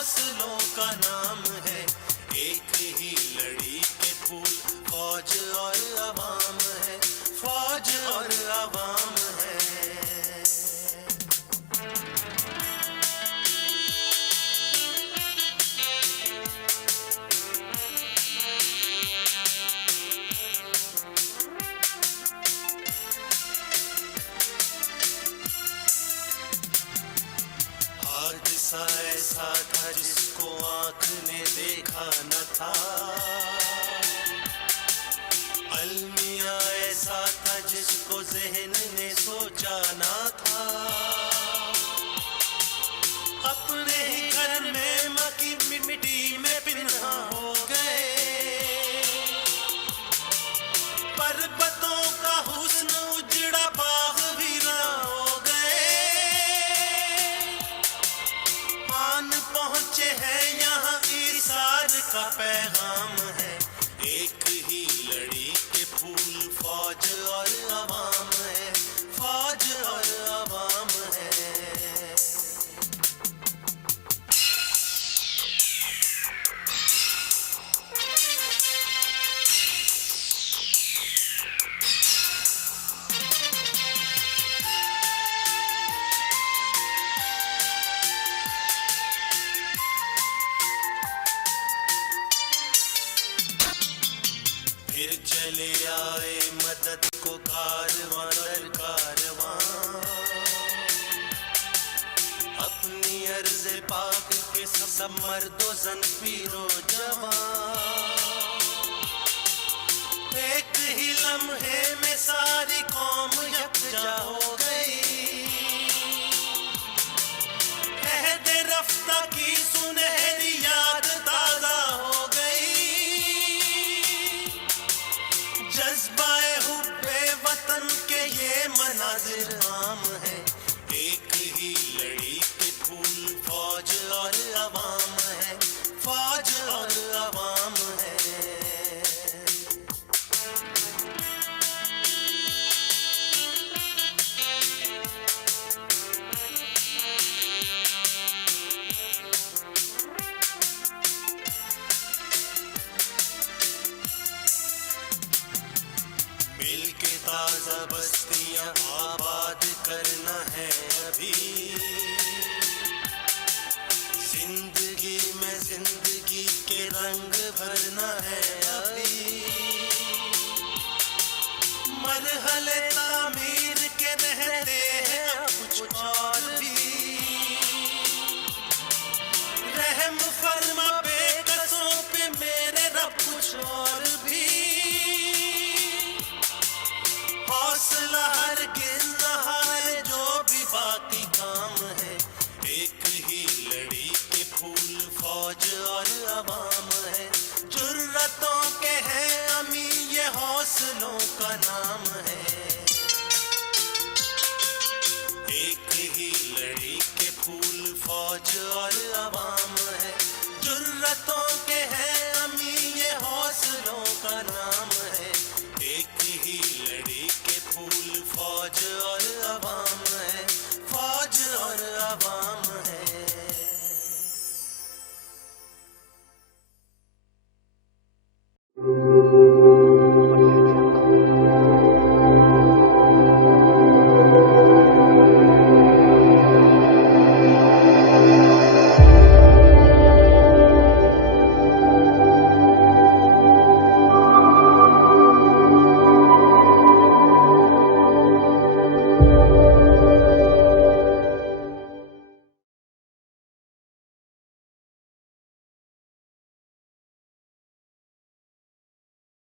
हौसलों का नाम है, एक ही लड़ी के फूल फौज और अवाम है, फौज और अवाम है। हादसा ऐसा था जिसको आँख ने देखा न था, अलमिया ऐसा था जिसको ज़हन ने सोचा ना था। अपने ही घर में मकी मिट्टी में पिन्हा हो गए, पर्वतों का हुस्न उजड़ा बाग वीरा हो गए। मान पहुँचे हैं यहाँ ईसार का पैगाम है, एक ही लड़ी के फूल फौज और अवाम है, फौज और अवाम है। फिर चले आए मदद को कारवां दर कारवां, अपनी अर्ज़ पाक के सब मर्दो जन पीरो जवां। एक ही लम्हे में सारी कौम यकजा हो गई, अहद रफ्ता की सुनहरी याद ताज़ा हो गई। जज्बाए हुब्बे वतन के ये मनाजिर आम है, एक ही लड़ी के फूल फौज और अवाम है, फौज और अवाम है। मिल के ताजा बस्तियां आबाद करना है अभी, जिंदगी में जिंदगी के रंग भरना है अभी। मरहले तामीर के रहते हैं अब कुछ और भी, रहम फरमा बेकसों पे मेरे रब कुछ और भी। हौसला हरगिज़